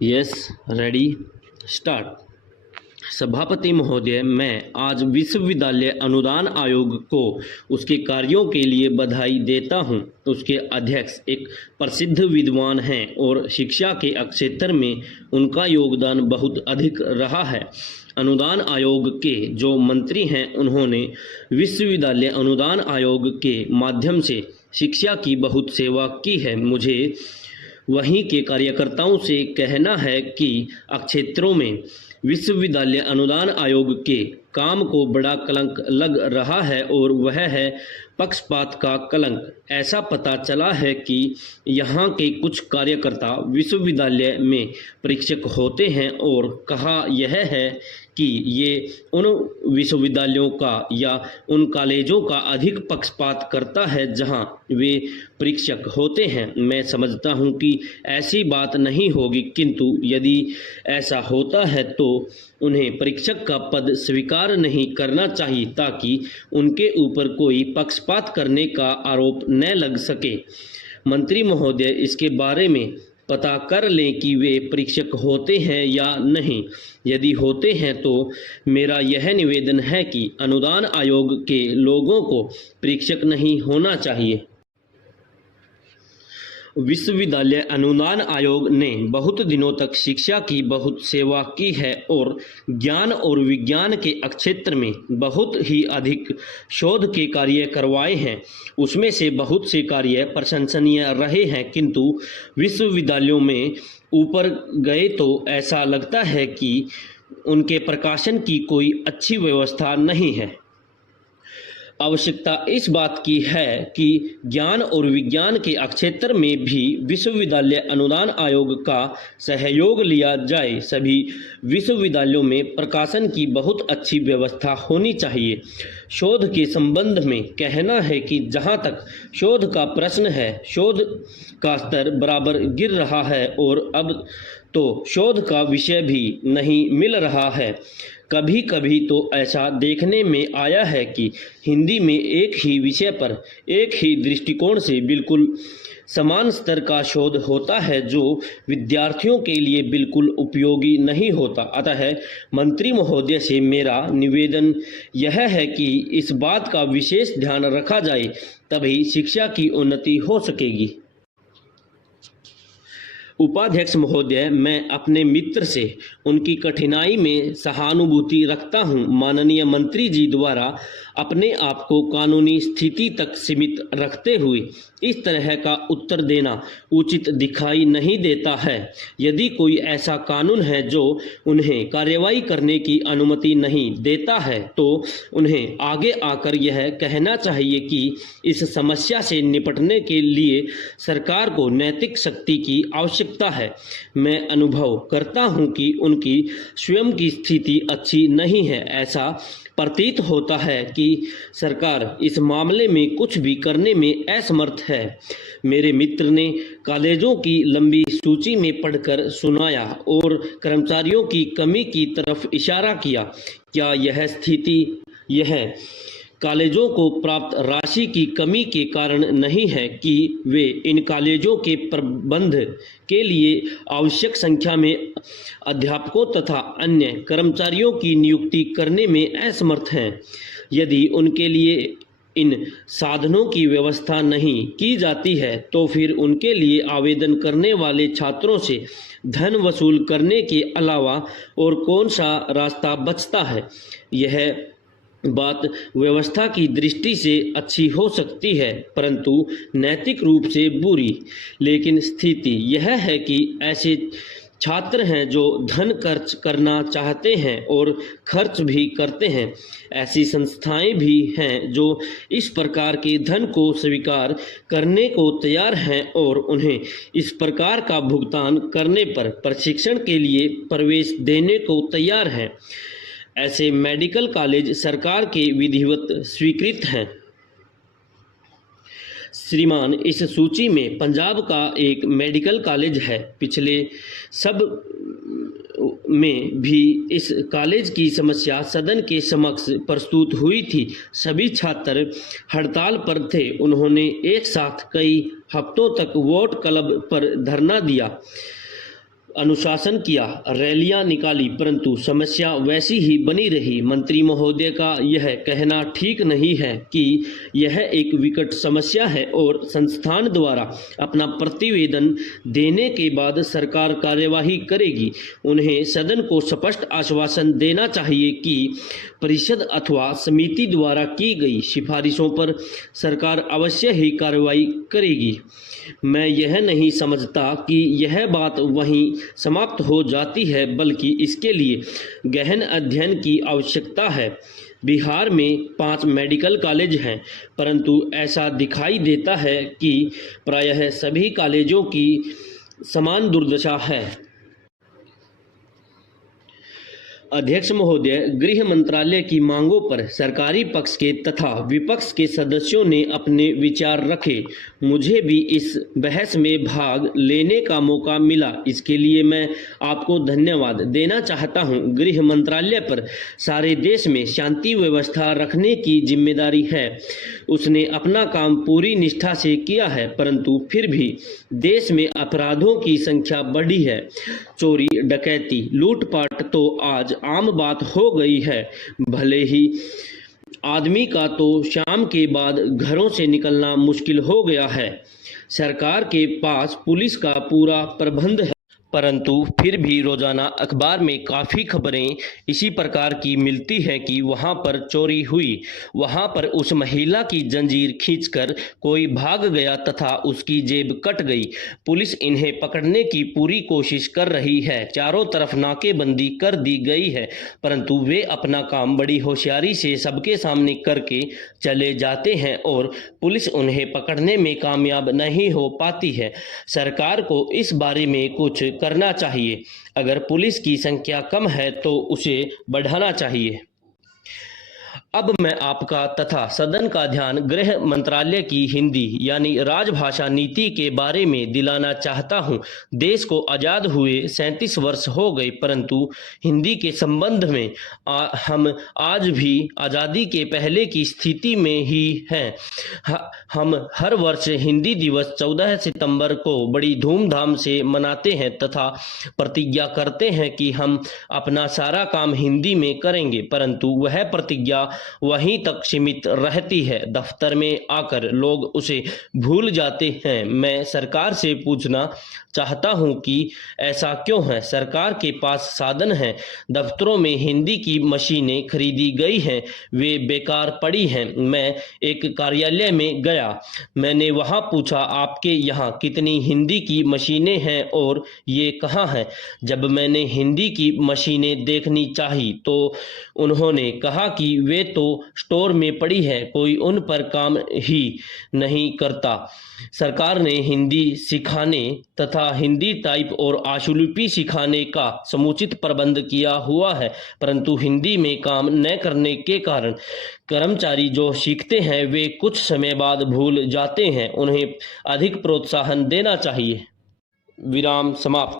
Yes, ready, start. सभापति महोदय, मैं आज विश्वविद्यालय अनुदान आयोग को उसके कार्यों के लिए बधाई देता हूं। उसके अध्यक्ष एक प्रसिद्ध विद्वान हैं और शिक्षा के क्षेत्र में उनका योगदान बहुत अधिक रहा है। अनुदान आयोग के जो मंत्री हैं, उन्होंने विश्वविद्यालय अनुदान आयोग के माध्यम से शिक्षा की बहुत सेवा की है। मुझे वहीं के कार्यकर्ताओं से कहना है कि क्षेत्रों में विश्वविद्यालय अनुदान आयोग के काम को बड़ा कलंक लग रहा है और वह है पक्षपात का कलंक। ऐसा पता चला है कि यहाँ के कुछ कार्यकर्ता विश्वविद्यालय में परीक्षक होते हैं और कहा यह है कि ये उन विश्वविद्यालयों का या उन कॉलेजों का अधिक पक्षपात करता है जहाँ वे परीक्षक होते हैं। मैं समझता हूँ कि ऐसी बात नहीं होगी, किंतु यदि ऐसा होता है तो उन्हें परीक्षक का पद स्वीकार नहीं करना चाहिए ताकि उनके ऊपर कोई पक्षपात करने का आरोप न लग सके। मंत्री महोदय, इसके बारे में पता कर लें कि वे परीक्षक होते हैं या नहीं। यदि होते हैं तो मेरा यह निवेदन है कि अनुदान आयोग के लोगों को परीक्षक नहीं होना चाहिए। विश्वविद्यालय अनुदान आयोग ने बहुत दिनों तक शिक्षा की बहुत सेवा की है और ज्ञान और विज्ञान के क्षेत्र में बहुत ही अधिक शोध के कार्य करवाए हैं। उसमें से बहुत से कार्य प्रशंसनीय रहे हैं, किंतु विश्वविद्यालयों में ऊपर गए तो ऐसा लगता है कि उनके प्रकाशन की कोई अच्छी व्यवस्था नहीं है। आवश्यकता इस बात की है कि ज्ञान और विज्ञान के क्षेत्र में भी विश्वविद्यालय अनुदान आयोग का सहयोग लिया जाए। सभी विश्वविद्यालयों में प्रकाशन की बहुत अच्छी व्यवस्था होनी चाहिए। शोध के संबंध में कहना है कि जहाँ तक शोध का प्रश्न है, शोध का स्तर बराबर गिर रहा है और अब तो शोध का विषय भी नहीं मिल रहा है। कभी कभी तो ऐसा देखने में आया है कि हिंदी में एक ही विषय पर एक ही दृष्टिकोण से बिल्कुल समान स्तर का शोध होता है जो विद्यार्थियों के लिए बिल्कुल उपयोगी नहीं होता। अतः मंत्री महोदय से मेरा निवेदन यह है कि इस बात का विशेष ध्यान रखा जाए, तभी शिक्षा की उन्नति हो सकेगी। उपाध्यक्ष महोदय, मैं अपने मित्र से उनकी कठिनाई में सहानुभूति रखता हूं। माननीय मंत्री जी द्वारा अपने आप को कानूनी स्थिति तक सीमित रखते हुए इस तरह का उत्तर देना उचित दिखाई नहीं देता है। यदि कोई ऐसा कानून है जो उन्हें कार्रवाई करने की अनुमति नहीं देता है तो उन्हें आगे आकर यह कहना चाहिए कि इस समस्या से निपटने के लिए सरकार को नैतिक शक्ति की आवश्यकता है। मैं अनुभव करता हूं कि उनकी स्वयं की स्थिति अच्छी नहीं है। ऐसा प्रतीत होता है कि सरकार इस मामले में कुछ भी करने में असमर्थ है। मेरे मित्र ने कॉलेजों की लंबी सूची में पढ़कर सुनाया और कर्मचारियों की कमी की तरफ इशारा किया। क्या यह स्थिति यह कॉलेजों को प्राप्त राशि की कमी के कारण नहीं है कि वे इन कॉलेजों के प्रबंध के लिए आवश्यक संख्या में अध्यापकों तथा अन्य कर्मचारियों की नियुक्ति करने में असमर्थ हैं? यदि उनके लिए इन साधनों की व्यवस्था नहीं की जाती है तो फिर उनके लिए आवेदन करने वाले छात्रों से धन वसूल करने के अलावा और कौन सा रास्ता बचता है? यह बात व्यवस्था की दृष्टि से अच्छी हो सकती है परंतु नैतिक रूप से बुरी। लेकिन स्थिति यह है कि ऐसे छात्र हैं जो धन खर्च करना चाहते हैं और खर्च भी करते हैं। ऐसी संस्थाएं भी हैं जो इस प्रकार के धन को स्वीकार करने को तैयार हैं और उन्हें इस प्रकार का भुगतान करने पर प्रशिक्षण के लिए प्रवेश देने को तैयार हैं। ऐसे मेडिकल कॉलेज सरकार के विधिवत स्वीकृत हैं। श्रीमान, इस सूची में पंजाब का एक मेडिकल कॉलेज है। पिछले सब में भी इस कॉलेज की समस्या सदन के समक्ष प्रस्तुत हुई थी। सभी छात्र हड़ताल पर थे। उन्होंने एक साथ कई हफ्तों तक वोट क्लब पर धरना दिया। अनुशासन किया, रैलियां निकाली, परंतु समस्या वैसी ही बनी रही। मंत्री महोदय का यह कहना ठीक नहीं है कि यह एक विकट समस्या है और संस्थान द्वारा अपना प्रतिवेदन देने के बाद सरकार कार्यवाही करेगी। उन्हें सदन को स्पष्ट आश्वासन देना चाहिए कि परिषद अथवा समिति द्वारा की गई सिफारिशों पर सरकार अवश्य ही कार्रवाई करेगी। मैं यह नहीं समझता कि यह बात वहीं समाप्त हो जाती है, बल्कि इसके लिए गहन अध्ययन की आवश्यकता है। बिहार में 5 मेडिकल कॉलेज हैं, परंतु ऐसा दिखाई देता है कि प्रायः सभी कॉलेजों की समान दुर्दशा है। अध्यक्ष महोदय, गृह मंत्रालय की मांगों पर सरकारी पक्ष के तथा विपक्ष के सदस्यों ने अपने विचार रखे। मुझे भी इस बहस में भाग लेने का मौका मिला, इसके लिए मैं आपको धन्यवाद देना चाहता हूं। गृह मंत्रालय पर सारे देश में शांति व्यवस्था रखने की जिम्मेदारी है। उसने अपना काम पूरी निष्ठा से किया है, परंतु फिर भी देश में अपराधों की संख्या बढ़ी है। चोरी, डकैती, लूटपाट तो आज आम बात हो गई है। भले ही आदमी का तो शाम के बाद घरों से निकलना मुश्किल हो गया है। सरकार के पास पुलिस का पूरा प्रबंध है, परंतु फिर भी रोजाना अखबार में काफ़ी खबरें इसी प्रकार की मिलती हैं कि वहां पर चोरी हुई, वहां पर उस महिला की जंजीर खींचकर कोई भाग गया तथा उसकी जेब कट गई। पुलिस इन्हें पकड़ने की पूरी कोशिश कर रही है, चारों तरफ नाकेबंदी कर दी गई है, परंतु वे अपना काम बड़ी होशियारी से सबके सामने करके चले जाते हैं और पुलिस उन्हें पकड़ने में कामयाब नहीं हो पाती है। सरकार को इस बारे में कुछ करना चाहिए। अगर पुलिस की संख्या कम है तो उसे बढ़ाना चाहिए। अब मैं आपका तथा सदन का ध्यान गृह मंत्रालय की हिंदी यानी राजभाषा नीति के बारे में दिलाना चाहता हूं। देश को आज़ाद हुए 37 वर्ष हो गए, परंतु हिंदी के संबंध में हम आज भी आज़ादी के पहले की स्थिति में ही हैं। हम हर वर्ष हिंदी दिवस 14 सितंबर को बड़ी धूमधाम से मनाते हैं तथा प्रतिज्ञा करते हैं कि हम अपना सारा काम हिंदी में करेंगे, परंतु वह प्रतिज्ञा वहीं तक सीमित रहती है। दफ्तर में आकर लोग उसे भूल जाते हैं। मैं सरकार से पूछना चाहता हूं कि ऐसा क्यों है। सरकार के पास साधन हैं, दफ्तरों में हिंदी की मशीनें खरीदी गई हैं, वे बेकार पड़ी हैं। मैं एक कार्यालय में गया, मैंने वहां पूछा आपके यहाँ कितनी हिंदी की मशीनें हैं और ये कहाँ हैं। जब मैंने हिंदी की मशीनें देखनी चाही तो उन्होंने कहा कि वे तो स्टोर में पड़ी है, कोई उन पर काम ही नहीं करता। सरकार ने हिंदी सिखाने तथा हिंदी टाइप और आशुलिपि सिखाने का समुचित प्रबंध किया हुआ है, परंतु हिंदी में काम न करने के कारण कर्मचारी जो सीखते हैं वे कुछ समय बाद भूल जाते हैं। उन्हें अधिक प्रोत्साहन देना चाहिए। विराम समाप्त।